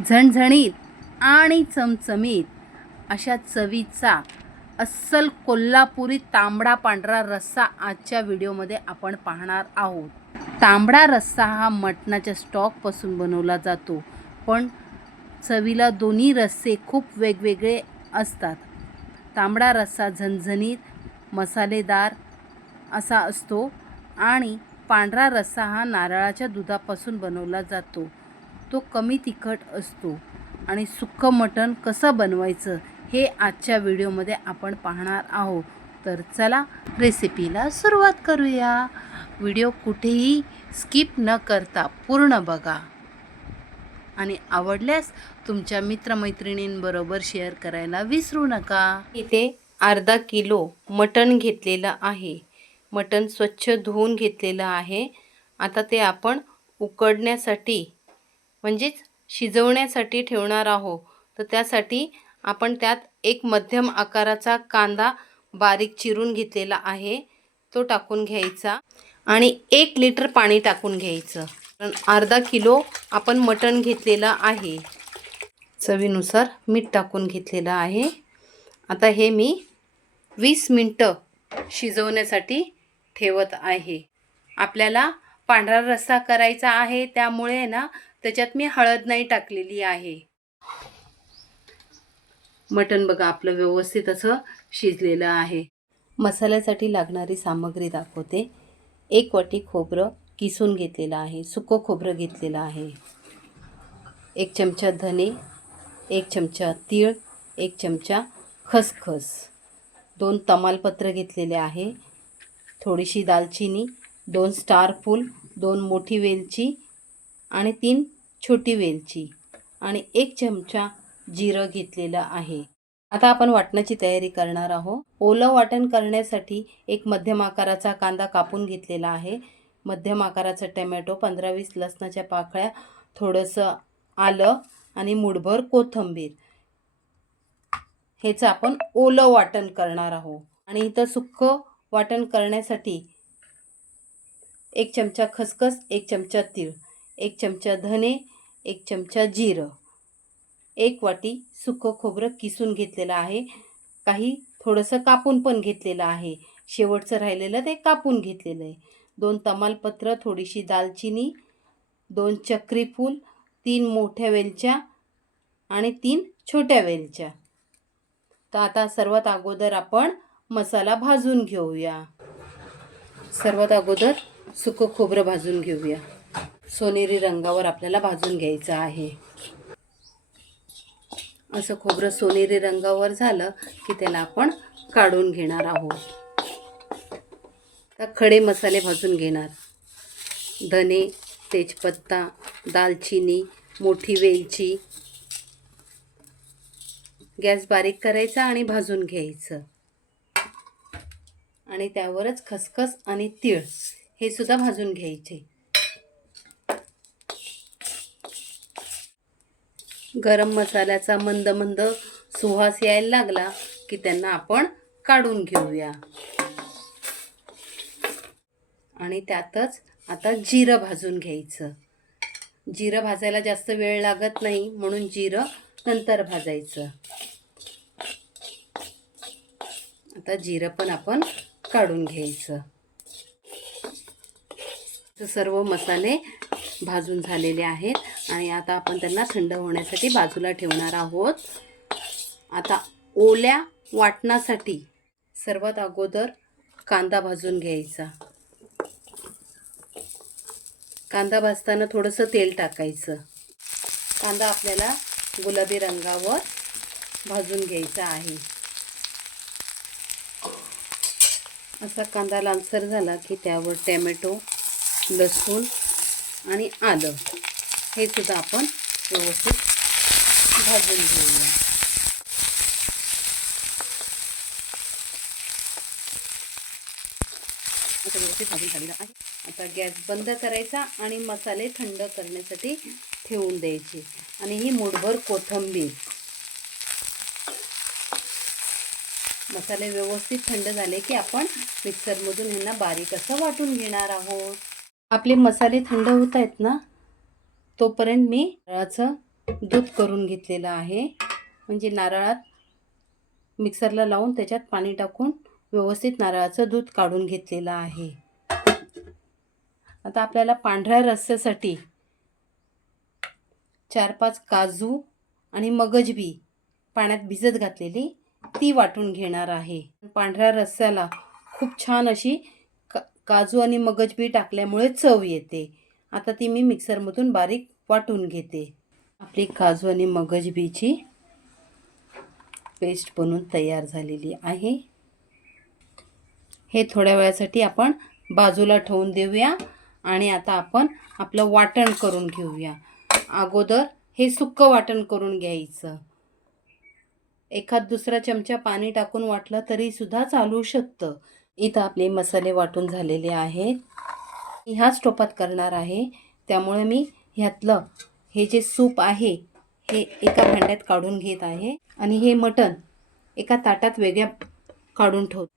झणझणीत आणि चमचमीत अशा चवीचा अस्सल कोल्हापुरी तांबडा पांढरा रस्सा आजच्या व्हिडिओमध्ये आपण पाहणार आहोत. तांबडा रस्सा हा मटणाच्या स्टॉकपासून बनवला जातो, पण चवीला दोन्ही रस्से खूप वेगवेगळे असतात. तांबडा रस्सा झणझणीत मसालेदार असा असतो आणि पांढरा रस्सा हा नारळाच्या दुधापासून बनवला जातो. तो कमी तिखट असतो आणि सुक्कं मटण कसं बनवायचं हे आजच्या व्हिडिओमध्ये आपण पाहणार आहोत. तर चला रेसिपीला सुरुवात करूया. व्हिडिओ कुठेही स्किप न करता पूर्ण बघा आणि आवडल्यास तुमच्या मित्रमैत्रिणींबरोबर शेअर करायला विसरू नका. इथे अर्धा किलो मटण घेतलेलं आहे. मटण स्वच्छ धुवून घेतलेलं आहे. आता ते आपण उकडण्यासाठी म्हणजेच शिजवण्यासाठी ठेवणार आहोत. तर त्यासाठी आपण त्यात एक मध्यम आकाराचा कांदा बारीक चिरून घेतलेला आहे, तो टाकून घ्यायचा आणि 1 लिटर पाणी टाकून घ्यायचं. कारण अर्धा किलो आपण मटण घेतलेलं आहे. चवीनुसार मीठ टाकून घेतलेलं आहे. आता हे मी 20 मिनटं शिजवण्यासाठी ठेवत आहे. आपल्याला पांढरा रस्सा करायचा आहे, त्यामुळे ना त्याच्यात मी हळद नाही टाकलेली आहे. मटण बघा आपलं व्यवस्थित असं शिजलेलं आहे. मसाल्यासाठी लागणारी सामग्री दाखवते. 1 वाटी खोबरं किसून घेतलेलं आहे, सुकं खोबरं घेतलेलं आहे. 1 चमचा धने, 1 चमचा तीळ, 1 चमचा खसखस, 2 तमालपत्र घेतलेले आहे, थोडीशी दालचिनी, 2 स्टार फूल, 2 मोठी वेलची आणि 3 छोटी वेलची आणि 1 चमचा जिरं घेतलेलं आहे. आता आपण वाटणाची तयारी करणार आहोत. ओलं वाटण करण्यासाठी एक मध्यम आकाराचा कांदा कापून घेतलेला आहे, मध्यम आकाराचा टोमॅटो, 15-20 लसणाच्या पाकळ्या, थोडंसं आलं आणि मुठभर कोथिंबीर. हेच आपण ओलं वाटण करणार आहोत. आणि इथं सुक्कं वाटण करण्यासाठी 1 चमचा खसखस, 1 चमचा तीळ, 1 चमचा धने, 1 चमचा जिरं, 1 वाटी सुकं खोबरं किसून घेतलेलं आहे. काही थोडंसं कापून पण घेतलेलं आहे. शेवटचं राहिलेलं ते कापून घेतलेलं आहे. 2 तमालपत्र, थोडीशी दालचिनी, 2 चक्री फूल, 3 मोठ्या वेलच्या आणि 3 छोट्या वेलच्या. तर आता सर्वात अगोदर आपण मसाला भाजून घेऊया. सर्वात अगोदर सुकं खोबरं भाजून घेऊया. सोनेरी रंगावर आपल्याला भाजून घ्यायचं आहे. असं खोबरं सोनेरी रंगावर झालं की त्याला आपण काढून घेणार आहोत. तर खडे मसाले भाजून घेणार. धने, तेजपत्ता, दालचिनी, मोठी वेलची. गॅस बारीक करायचा आणि भाजून घ्यायचं. आणि त्यावरच खसखस आणि तीळ हे सुद्धा भाजून घ्यायचे. गरम मसाल्याचा मंद मंद सुवास यायला लागला की त्यांना आपण काढून घेऊया. आणि त्यातच आता जिरं भाजून घ्यायचं. जिरं भाजायला जास्त वेळ लागत नाही, म्हणून जिरं नंतर भाजायचं. आता जिरं पण आपण काढून घ्यायचं. सर्व मसाले भाजून झालेले आहेत आणि आता आपण त्यांना थंड होण्यासाठी बाजूला ठेवणार आहोत. आता ओल्या वाटणासाठी सर्वात अगोदर कांदा भाजून घ्यायचा. कांदा भाजताना थोडंसं तेल टाकायचं. कांदा आपल्याला गुलाबी रंगावर भाजून घ्यायचा आहे. असा कांदा लालसर झाला की त्यावर टोमॅटो, लसूण आणि आलं हे सुद्धा आपण व्यवस्थित भाजून घेऊया. व्यवस्थित भाजून झालेलं आहे. आता गॅस बंद करायचा आणि मसाले थंड करण्यासाठी ठेवून द्यायचे. आणि ही मुठभर कोथिंबीर. मसाले व्यवस्थित थंड झाले की आपण मिक्सरमधून ह्यांना बारीक असं वाटून घेणार आहोत. आपले मसाले थंड होत आहेत ना, तोपर्यंत मी नारळाचं दूध करून घेतलेलं आहे, म्हणजे नारळात मिक्सरला लावून त्याच्यात पाणी टाकून व्यवस्थित नारळाचं दूध काढून घेतलेलं आहे. आता आपल्याला पांढऱ्या रस्स्यासाठी 4-5 काजू आणि मगज बी पाण्यात भिजत घातलेली ती वाटून घेणार आहे. पांढऱ्या रस्स्याला खूप छान अशी काजू आणि मगज बी टाकल्यामुळे चव येते. आता ती मी मिक्सरमधून बारीक वाटून घेते. आपली काजू आणि मगज बीची पेस्ट बनवून तयार झालेली आहे. हे थोड्या वेळासाठी आपण बाजूला ठेवून देऊया आणि आता आपण आपलं वाटण करून घेऊया. अगोदर हे सुक्कं वाटण करून घ्यायचं. एखाद दुसरा चमचा पाणी टाकून वाटलं तरी सुद्धा चालू शकतं. इथं आपले मसाले वाटून झालेले आहेत. ह्याच टोपात करणार आहे, त्यामुळे मी ह्यातलं हे जे सूप आहे हे एका भांड्यात काढून घेत आहे आणि हे मटण एका ताटात वेगळ्या काढून ठेवतो.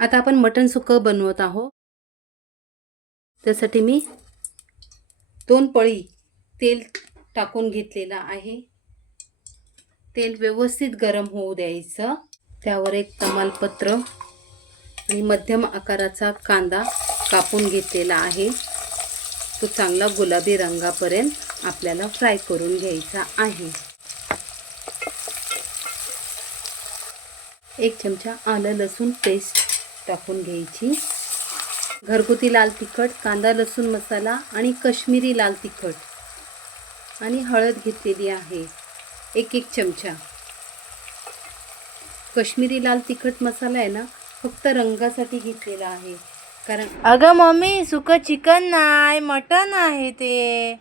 आता आपण मटण सुक्कं बनवत आहोत. त्यासाठी मी 2 पळी तेल टाकून घेतलेलं आहे. तेल व्यवस्थित गरम होऊ द्यायचं. त्यावर एक तमालपत्र आणि मध्यम आकाराचा कांदा कापून घेतलेला आहे. तो चांगला गुलाबी रंगापर्यंत आपल्याला फ्राय करून घ्यायचा आहे. 1 चमचा आलं लसूण पेस्ट टाकून घ्यायची. घरगुती लाल तिखट, कांदा लसूण मसाला आणि काश्मीरी लाल तिखट आणि हळद घेतलेली आहे 1 चमचा. काश्मीरी लाल तिखट मसाला आहे ना, फक्त रंगासाठी घेतलेला आहे. कारण अगं मम्मी, सुकं चिकन नाही, मटन आहे ते.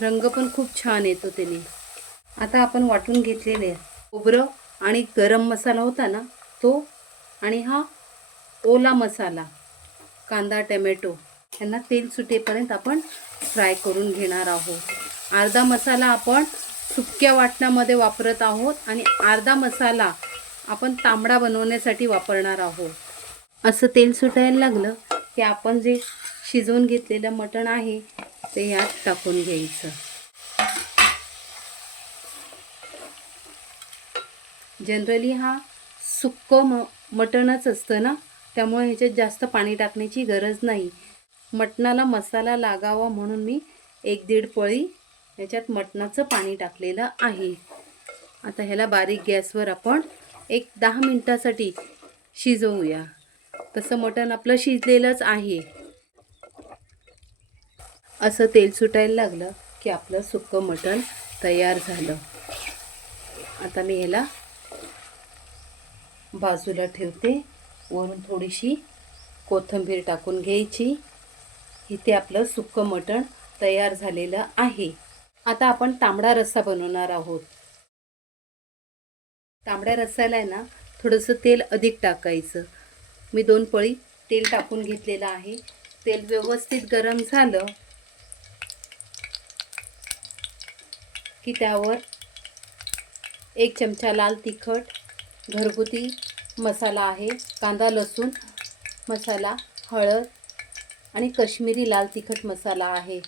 रंग पण खूप छान येतो त्याने. आता आपण वाटून घेतलेले खोबरं आणि गरम मसाला होता ना तो, आणि हा ओला मसाला, कांदा टमॅटो यांना तेल सुटेपर्यंत आपण फ्राय करून घेणार आहोत. अर्धा मसाला आपण सुक्या वाटणामध्ये वापरत आहोत आणि अर्धा मसाला आपण तांबडा बनवण्यासाठी वापरणार आहोत. असं तेल सुटायला लागलं की आपण जे शिजवून घेतलेलं मटण आहे ते यात टाकून घ्यायचं. जनरली हा सुक्कं मटणच असतं ना, त्यामुळे ह्याच्यात जास्त पाणी टाकण्याची गरज नाही. मटणाला मसाला लागावा म्हणून मी 1-1.5 पळी ह्याच्यात मटणाचं पाणी टाकलेलं आहे. आता ह्याला बारीक गॅसवर आपण 10 मिनिटासाठी शिजवूया. तसं मटण आपलं शिजलेलंच आहे. असं तेल सुटायला लागलं की आपलं सुक्कं मटण तयार झालं. आता मी ह्याला बाजूला ठेवते. वरून थोडीशी कोथिंबीर टाकून घ्यायची. इथे आपलं सुक्कं मटण तयार झालेलं आहे. आता आपण तांबडा रस्सा बनवणार आहोत. तांबड्या रस्स्याला आहे ना थोडंसं तेल अधिक टाकायचं. मी 2 पळी तेल टाकून घेतलेलं आहे. तेल व्यवस्थित गरम झालं की त्यावर 1 चमचा लाल तिखट, घरगुती मसाला आहे, कांदा लसूण मसाला, हळद आणि काश्मीरी लाल तिखट मसाला आहे.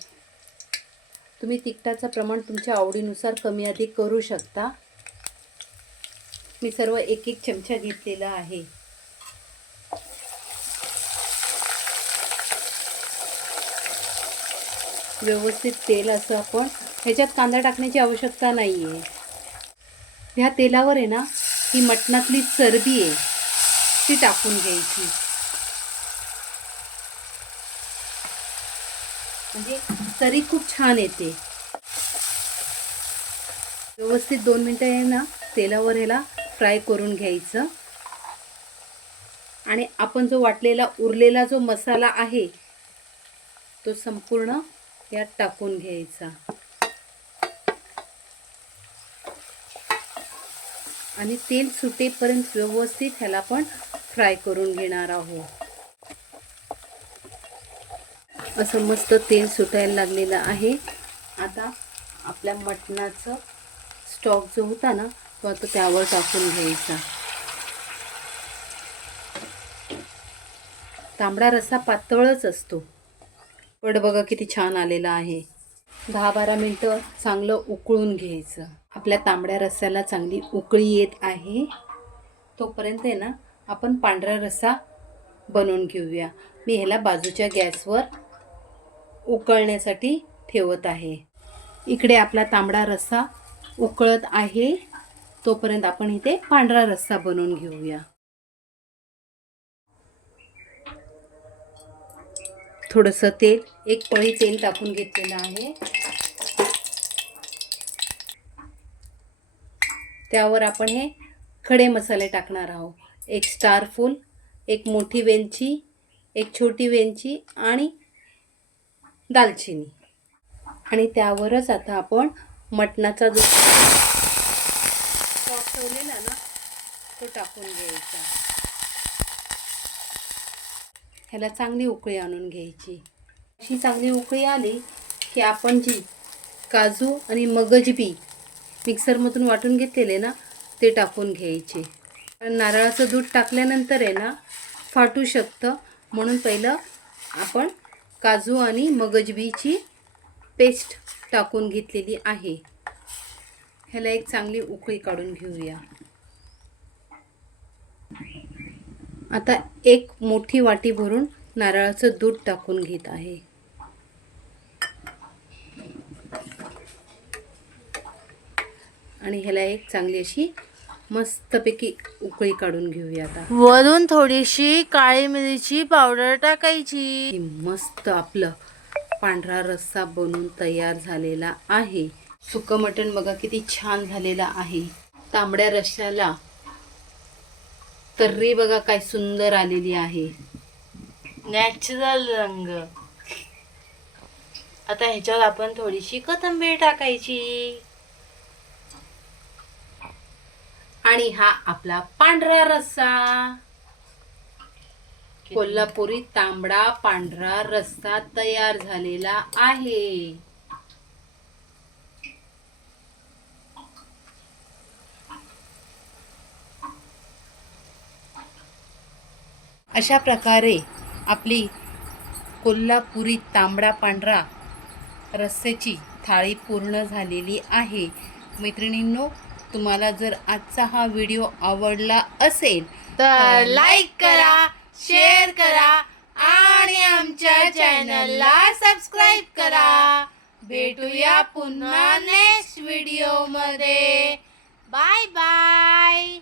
तुम्ही तिखटाचं प्रमाण तुमच्या आवडीनुसार कमी अधिक करू शकता. मी सर्व 1-1 चमचा घेतलेला आहे. व्यवस्थित तेल असं आपण ह्याच्यात कांदा टाकण्याची आवश्यकता नाही आहे. ह्या तेलावर आहे ना ही मटणातली चरबी आहे ती टाकून घ्यायची, म्हणजे तरी खूप छान येते. व्यवस्थित 2 मिनटं आहे ना तेलावर ह्याला फ्राय करून घ्यायचं. आणि आपण जो वाटलेला उरलेला जो मसाला आहे तो संपूर्ण यात टाकून घ्यायचा आणि तेल सुटेपर्यंत व्यवस्थित ह्याला पण फ्राय करून घेणार आहोत. असं मस्त तेल सुटायला लागलेलं आहे. आता आपल्या मटणाचं स्टॉक जो होता ना तो आता त्यावर टाकून घ्यायचा. तांबडा रस्सा पातळच असतो, वड बघा किती छान आलेला आहे. 10-12 मिनटं चांगलं उकळून घ्यायचं. आपल्या तांबड्या रस्स्याला चांगली उकळी येत आहे. तोपर्यंत आहे ना आपण पांढरा रस्सा बनवून घेऊया. मी ह्याला बाजूच्या गॅसवर उकळण्यासाठी ठेवत आहे. इकडे आपला तांबडा रस्सा उकळत आहे. तोपर्यंत आपण इथे पांढरा रस्सा बनवून घेऊया. थोडंसं तेल, एक पळी तेल टाकून घेतलेलं आहे. त्यावर आपण हे खडे मसाले टाकणार आहोत. एक स्टार फूल, एक मोठी वेलची, एक छोटी वेलची आणि दालचिनी. आणि त्यावरच आता आपण मटणाचा जो स्टॉक ठेवलेला ना तो टाकून घ्यायचा. ह्याला चांगली उकळी आणून घ्यायची. अशी चांगली उकळी आली की आपण जी काजू आणि मगज बी मिक्सरमधून वाटून घेतलेले ना ते टाकून घ्यायचे. नारळाचं दूध टाकल्यानंतर आहे ना फाटू शकतं, म्हणून पहिलं आपण काजू आणि मगज बीची पेस्ट टाकून घेतलेली आहे. ह्याला एक चांगली उकळी काढून घेऊया. आता एक मोठी वाटी भरून नारळाचं दूध टाकून घेत आहे. आणि ह्याला एक चांगली अशी मस्तपैकी उकळी काढून घेऊया. आता वरून थोडीशी काळी मिरची पावडर टाकायची. मस्त आपलं पांढरा रस्सा बनून तयार झालेला आहे. सुकं मटण बघा किती छान झालेलं आहे. तांबड्या रस्स्याला तर्री बघा काय सुंदर आलेली आहे. नॅचरल रंग. आता ह्याच्यावर आपण थोडीशी कोथिंबीर टाकायची. आणि हा आपला पांढरा रस्सा, कोल्हापुरी तांबडा पांढरा रस्सा तयार झालेला आहे. अशा प्रकारे आपली कोल्हापुरी तांबडा पांढरा रस्स्याची थाळी पूर्ण झालेली आहे. मैत्रिणींनो, तुम्हाला जर आजचा हा व्हिडिओ आवडला असेल तर लाईक करा, शेअर करा आणि आमच्या चॅनलला सबस्क्राईब करा. भेटूया पुन्हा नेक्स्ट व्हिडिओ मध्ये. Bye bye.